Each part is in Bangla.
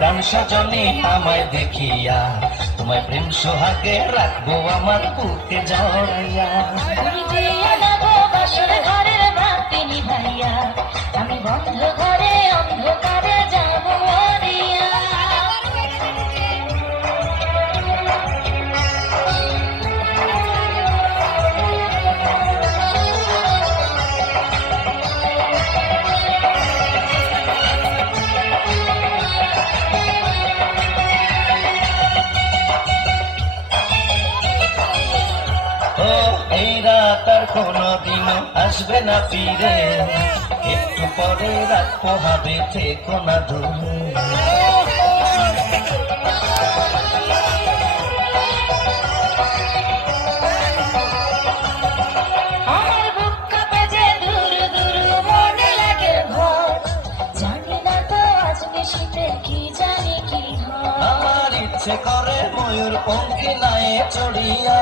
প্রাণ সজনী আমায় দেখিয়া, তোমায় প্রেম সোহাগে রাখবো আমার বুকে জড়াইয়া। ঘরের বাতি নিভাইয়া আমি বন্ধ ঘরে অন্ধকারে যাব মরিয়া। এই রাত আর কোনদিনও আসবে না ফিরে, একটু পরে রাত পোহাবে থেকো না দূরে। আমার বুক কাঁপে যে দূর দূর মনে লাগে ভয়, জানি না তো আজকে শীতে কি জানি কি হয়। আমার ইচ্ছে করে ময়ূর পঙ্খী নায়ে চড়িয়া,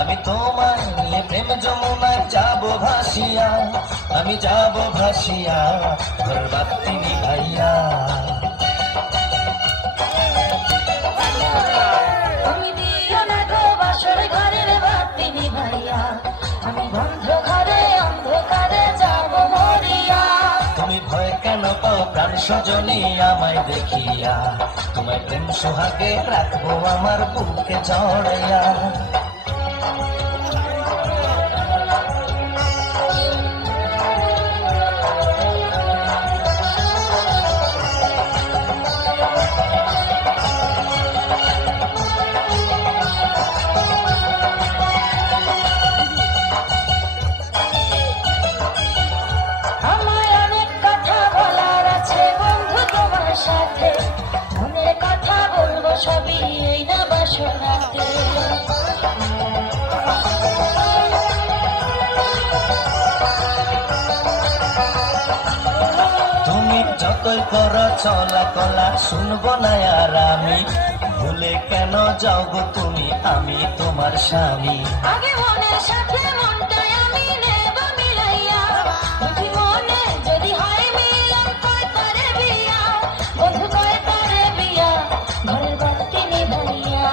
আমি তোমায় নিয়ে প্রেম যমুনায় যাব ভাসিয়া, আমি যাব ভাসিয়া ঘর বাতি নিভাইয়া। তুমি দিও না গো বাসর ঘরের বাতি নিভাইয়া আমি বন্ধ ঘরে অন্ধকারে যাব মরিয়া। তুমি ভয় কেন পাও প্রাণ সজনী আমায় দেখিয়া, তোমায় প্রেম সোহাগে রাখবো আমার বুকে জড়াইয়া। আমার অনেক কথা বলার আছে বন্ধু তোমার সাথে, মনের কথা বলবো সবই এই না বাসনাতে। তুমি যতই করো চলা কলা শুনবো না আর আমি, ভুলে কেন যাও গো তুমি, আমি তোমার স্বামী। আগে মনের সাথে মনটাই আমি নেব মিলাইয়া, বুঝি মনে যদি হয় মিলন কয় তারে বিয়া, বন্ধু কয় তারে বিয়া ঘরের বাতি নিভাইয়া।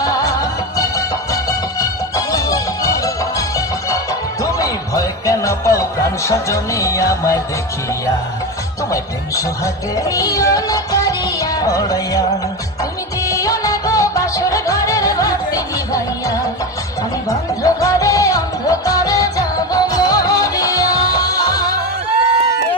তুমি ভয় কেন পাও প্রাণ সজনী আমায় দেখিয়া, তোমায় প্রেম সোহাগে দিও না কারিয়া জড়াইয়া। তুমি দিও না গো বাসর ঘরের বাতি নিভাইয়া আমি বন্ধ ঘরে